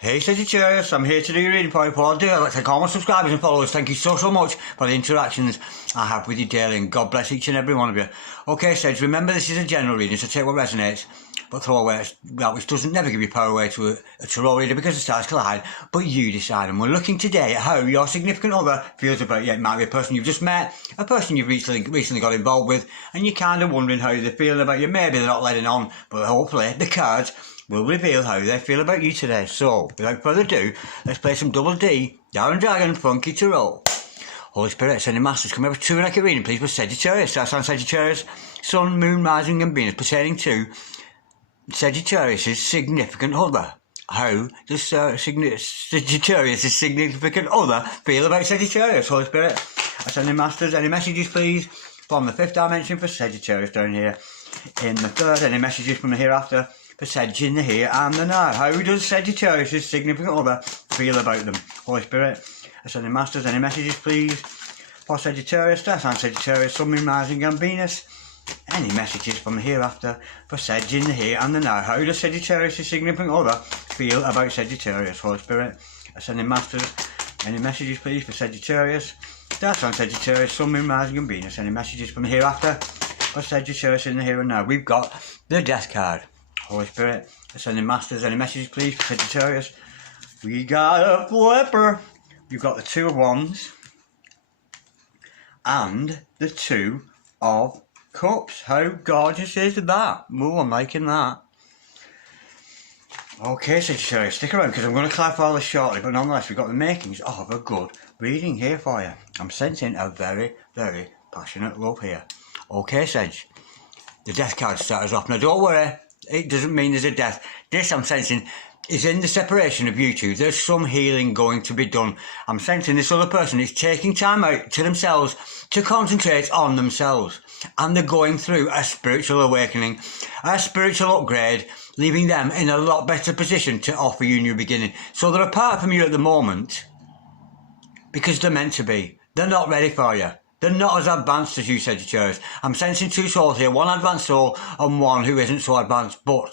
Hey Sagittarius, I'm here to do your reading for you. What I'll do, I'd like to thank all my subscribers and followers. Thank you so much for the interactions I have with you daily, and God bless each and every one of you. Okay, Sag, remember this is a general reading, so take what resonates, but throw away that which doesn't never give you power away to a tarot reader, because the stars collide, but you decide. And we're looking today at how your significant other feels about you. It might be a person you've just met, a person you've recently got involved with, and you're kind of wondering how they're feeling about you. Maybe they're not letting on, but hopefully the cards will reveal how they feel about you today. So, without further ado, let's play some Double D, Darren Dragon, Funky Tarot. Holy Spirit, sending masters, come over to an accurate reading, please, for Sagittarius. That's on Sagittarius, Sun, Moon, Rising and Venus, pertaining to Sagittarius' significant other. How does Sagittarius' significant other feel about Sagittarius? Holy Spirit, sending masters, any messages, please, from the fifth dimension for Sagittarius down here. In the third, any messages from the hereafter for Sag in the here and the now. How does Sagittarius' significant other feel about them? Holy Spirit, ascending masters, any messages please for Sagittarius, that's on Sagittarius, Sun, Moon, Rising and Venus. Any messages from the hereafter for Sag in the here and the now. How does Sagittarius' significant other feel about Sagittarius? Holy Spirit, ascending masters, any messages please for Sagittarius, that's on Sagittarius, Sun, Moon, Rising and Venus. Any messages from the hereafter for Sagittarius in the here and now. We've got the Death card. Holy Spirit, ascending masters, any messages please for Sagittarius? We got a flipper. You've got the Two of Wands and the Two of Cups. How gorgeous is that? Oh, I'm liking that. Okay, Sagittarius, stick around because I'm going to clarify all this shortly, but nonetheless, we've got the makings of a good reading here for you. I'm sensing a very, very passionate love here. Okay, Sag, the Death card starts off. Now, don't worry. It doesn't mean there's a death. This, I'm sensing, is in the separation of you two. There's some healing going to be done. I'm sensing this other person is taking time out to themselves to concentrate on themselves. And they're going through a spiritual awakening, a spiritual upgrade, leaving them in a lot better position to offer you a new beginning. So they're apart from you at the moment because they're meant to be. They're not ready for you. They're not as advanced as you, Sagittarius. I'm sensing two souls here, one advanced soul and one who isn't so advanced, but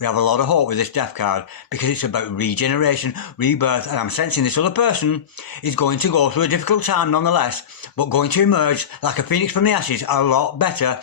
we have a lot of hope with this Death card because it's about regeneration, rebirth, and I'm sensing this other person is going to go through a difficult time nonetheless, but going to emerge like a phoenix from the ashes, a lot better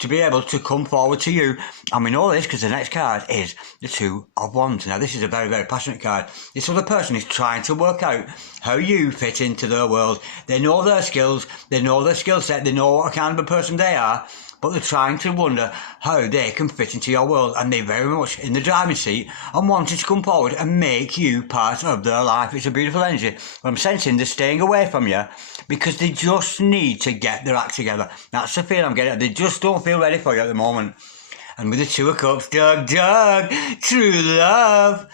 to be able to come forward to you. And we know this because the next card is the Two of Wands. Now, this is a very, very passionate card. This other person is trying to work out how you fit into their world. They know their skills, they know their skill set, they know what kind of a person they are, but they're trying to wonder how they can fit into your world, and they're very much in the driving seat and wanting to come forward and make you part of their life. It's a beautiful energy, but I'm sensing they're staying away from you because they just need to get their act together. That's the feeling I'm getting. They just don't feel ready for you at the moment. And with the Two of Cups, Doug, true love.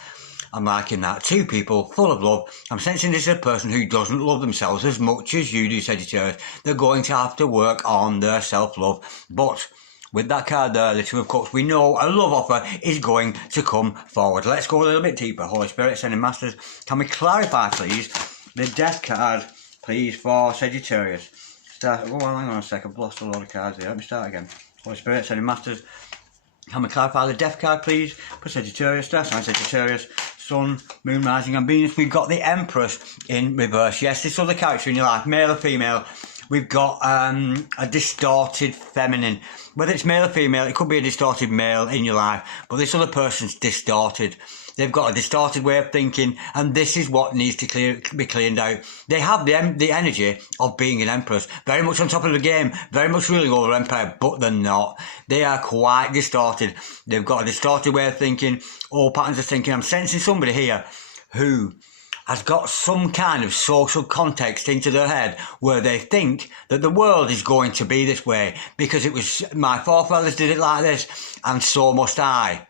I'm liking that. Two people full of love. I'm sensing this is a person who doesn't love themselves as much as you do, Sagittarius. They're going to have to work on their self-love. But with that card there, the Two of Cups, we know a love offer is going to come forward. Let's go a little bit deeper. Holy Spirit, sending masters, can we clarify, please, the Death card, please, for Sagittarius? Start. Oh, well, hang on a second. I've lost a lot of cards here. Let me start again. Holy Spirit, sending masters, can we clarify the Death card, please, for Sagittarius? That's on Sagittarius, Sun, Moon, Rising and Venus. We've got the Empress in reverse. Yes, this other character in your life, male or female, we've got a distorted feminine. Whether it's male or female, it could be a distorted male in your life, but this other person's distorted. They've got a distorted way of thinking, and this is what needs to be cleaned out. They have the energy of being an empress, very much on top of the game, very much ruling over empire, but they're not. They are quite distorted. They've got a distorted way of thinking, all patterns of thinking. I'm sensing somebody here who has got some kind of social context into their head where they think that the world is going to be this way because it was my forefathers did it like this, and so must I.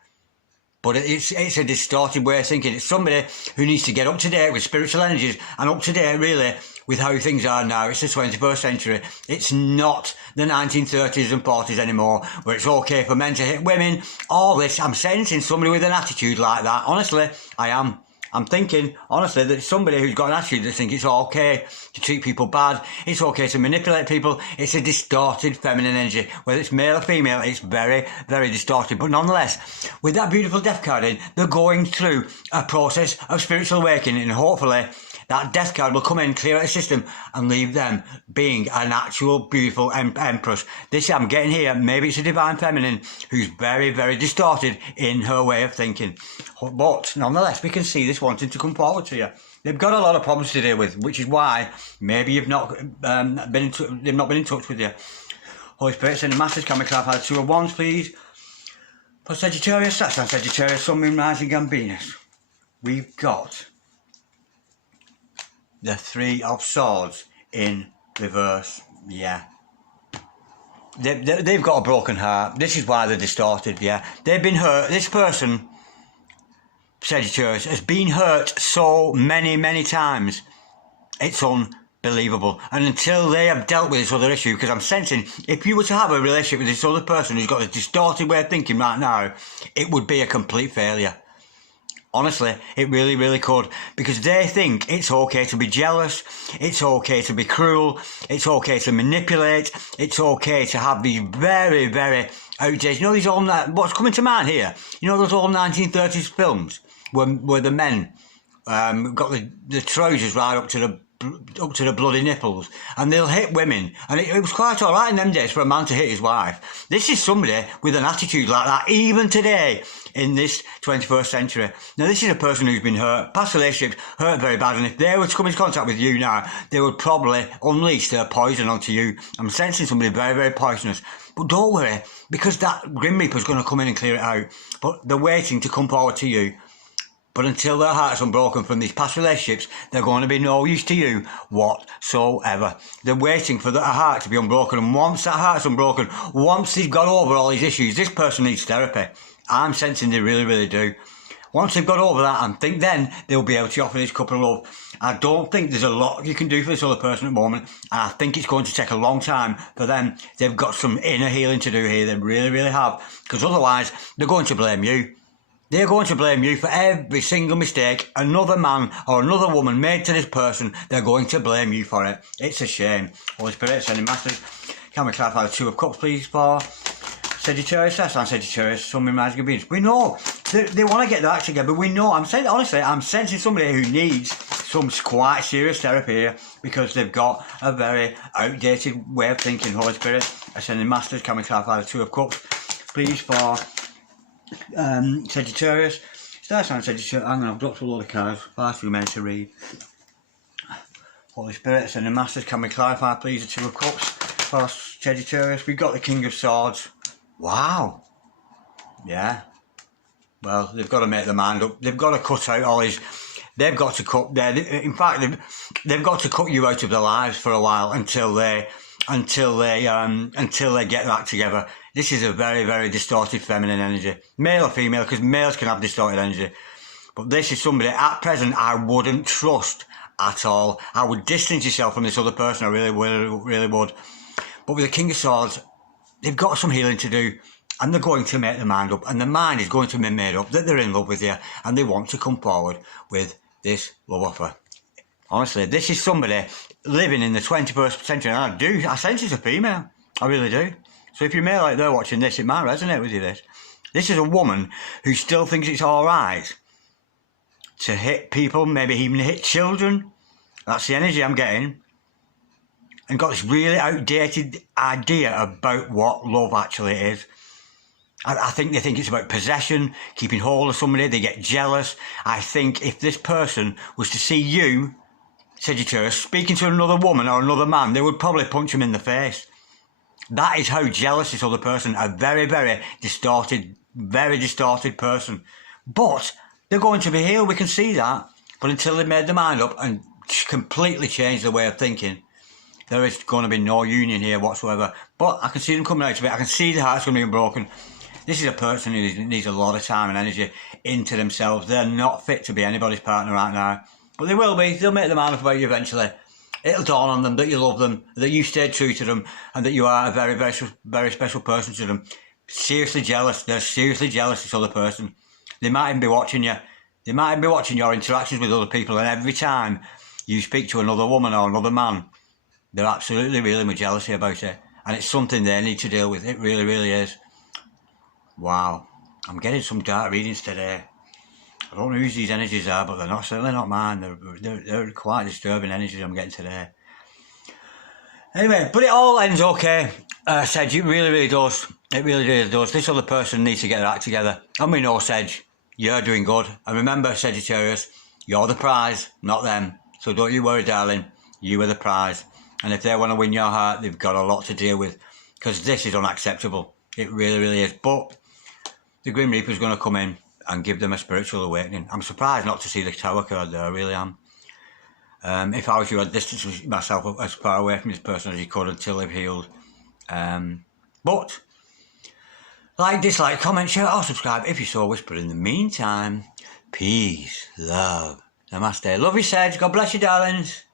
But it's a distorted way of thinking. It's somebody who needs to get up to date with spiritual energies and up to date, really, with how things are now. It's the 21st century. It's not the 1930s and 40s anymore, where it's okay for men to hit women. All this, I'm sensing somebody with an attitude like that. Honestly, I am. I'm thinking, honestly, that somebody who's got an attitude that thinks it's okay to treat people bad, it's okay to manipulate people, it's a distorted feminine energy. Whether it's male or female, it's very, very distorted. But nonetheless, with that beautiful death card in, they're going through a process of spiritual awakening, and hopefully that death card will come in, clear out the system, and leave them being an actual beautiful empress. This I'm getting here, maybe it's a divine feminine who's very, very distorted in her way of thinking. But nonetheless, we can see this wanting to come forward to you. They've got a lot of problems to deal with, which is they've not been in touch with you. Holy Spirit, send the Masters, can we clarify the Two of Wands, please? For Sagittarius, that's on Sagittarius, Sun, Moon, Rising, and Venus. We've got the Three of Swords in reverse. Yeah. They've got a broken heart. This is why they're distorted, yeah. They've been hurt. This person, Sagittarius, has been hurt so many, many times. It's unbelievable. And until they have dealt with this other issue, because I'm sensing, if you were to have a relationship with this other person who's got a distorted way of thinking right now, it would be a complete failure. Honestly, it really, really could. Because they think it's okay to be jealous, it's okay to be cruel, it's okay to manipulate, it's okay to have these very, very outdated... You know, these old... What's coming to mind here? You know those old 1930s films where the men got the trousers right up to the bloody nipples, and they'll hit women, and it was quite all right in them days for a man to hit his wife. This is somebody with an attitude like that, even today, in this 21st century. Now, this is a person who's been hurt, past relationships, hurt very bad, and if they were to come into contact with you now, they would probably unleash their poison onto you. I'm sensing somebody very, very poisonous. But don't worry, because that Grim Reaper's going to come in and clear it out. But they're waiting to come forward to you. But until their heart's unbroken from these past relationships, they're going to be no use to you whatsoever. They're waiting for their heart to be unbroken. And once that heart's unbroken, once they've got over all these issues, this person needs therapy. I'm sensing they really, really do. Once they've got over that, I think then they'll be able to offer this couple of love. I don't think there's a lot you can do for this other person at the moment. And I think it's going to take a long time for them. They've got some inner healing to do here. They really, really have. Because otherwise, they're going to blame you. They're going to blame you for every single mistake another man or another woman made to this person. They're going to blame you for it. It's a shame. Holy Spirit, sending Masters. Can we clarify the Two of Cups, please, for Sagittarius? That's on Sagittarius, Sun, Moon, Rising, and Venus. We know they want to get that together. We know. I'm sensing somebody who needs some quite serious therapy here because they've got a very outdated way of thinking. Holy Spirit, ascending Masters. Can we clarify the Two of Cups, please, for Sagittarius? Starts on Sagittarius. Hang on, I've dropped a load of cards. Far too many to read. Holy Spirit, ascending Masters. Can we clarify, please, the Two of Cups for Sagittarius? We've got the King of Swords. Wow. Yeah. Well, they've got to make their mind up. They've got to cut out all these... They've got to cut... In fact, they've got to cut you out of their lives for a while until they get that together. This is a very, very distorted feminine energy. Male or female, because males can have distorted energy. But this is somebody, at present, I wouldn't trust at all. I would distance yourself from this other person. I really, really, really would. But with the King of Swords, they've got some healing to do. And they're going to make their mind up. And the mind is going to be made up that they're in love with you. And they want to come forward with this love offer. Honestly, this is somebody living in the 21st century. And I sense it's a female. I really do. So if you're male out there watching this, it might resonate with you, this. This is a woman who still thinks it's all right to hit people, maybe even hit children. That's the energy I'm getting. And got this really outdated idea about what love actually is. I think they think it's about possession, keeping hold of somebody, they get jealous. I think if this person was to see you, Sagittarius, speaking to another woman or another man, they would probably punch him in the face. That is how jealous this other person, a very, very distorted person. But they're going to be healed, we can see that. But until they've made their mind up and completely changed their way of thinking, there is going to be no union here whatsoever. But I can see them coming out of it. I can see the heart's going to be broken. This is a person who needs a lot of time and energy into themselves. They're not fit to be anybody's partner right now. But they will be. They'll make their mind up about you eventually. It'll dawn on them that you love them, that you stayed true to them, and that you are a very, very, very special person to them. Seriously jealous. They're seriously jealous, this other person. They might even be watching you. They might be watching your interactions with other people, and every time you speak to another woman or another man, they're absolutely reeling with jealousy about it. And it's something they need to deal with. It really, really is. Wow. I'm getting some dark readings today. I don't know whose these energies are, but they're certainly not mine. They're quite disturbing energies I'm getting today. Anyway, but it all ends okay. Sedge, it really, really does. It really, really does. This other person needs to get their act together. And we know, Sedge, you're doing good. And remember, Sagittarius, you're the prize, not them. So don't you worry, darling. You are the prize. And if they want to win your heart, they've got a lot to deal with. Because this is unacceptable. It really, really is. But the Grim Reaper's going to come in and give them a spiritual awakening. I'm surprised not to see the Tower card there, I really am. If I was you, I'd distance myself as far away from this person as you could until they've healed. But, like, dislike, comment, share or subscribe if you so wish. But in the meantime, peace, love, namaste. Love you, Sedge. God bless you, darlings.